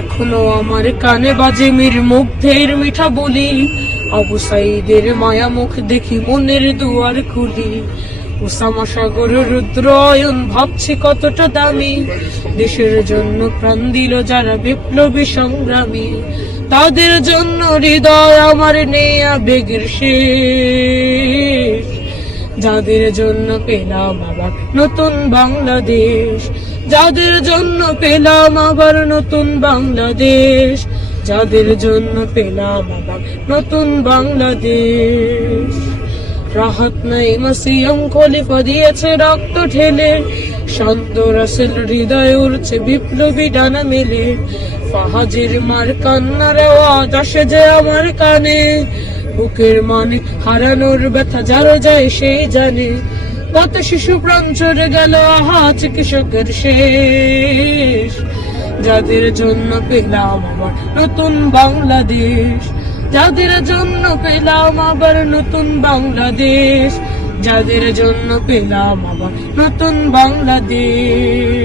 এখনো আমার কানে বাজে মীর মুগ্ধের মিঠা বলি, আবু সাইদের মায়া মুখ দেখি মনের দুয়ার খুলি। ওসামা সাগর রুদ্রায়ণ ভাবছি কতটা দামি, দেশের জন্য প্রাণ দিল যারা বিপ্লবী সংগ্রামী। তাদের জন্য হৃদয় আমার নেই আবেগের শেষ, যাদের জন্য পেলাম আবার নতুন বাংলাদেশ, যাদের জন্য পেলাম আবার নতুন বাংলাদেশ, যাদের জন্য পেলাম আবার নতুন বাংলাদেশ। রাহাত নাইমা সিয়াম খলিফা দিয়েছে রক্ত ঢেলে, শান্ত রাসেল হৃদয়ে উড়ছে বিপ্লবী ডানা মেলে। ফাহাজের মার কান্নার আওয়াজ আসে যে আমার কানে, বুকের মানে হারানোর ব্যথা যারা যায় সেই জানে। কত শিশু প্রাণ চলে গেল আহা চিকিৎসকের শেষ, যাদের জন্য পেলাম আবার নতুন বাংলাদেশ, যাদের জন্য পেলাম আবার নতুন বাংলাদেশ, যাদের জন্য পেলাম আবার নতুন বাংলাদেশ।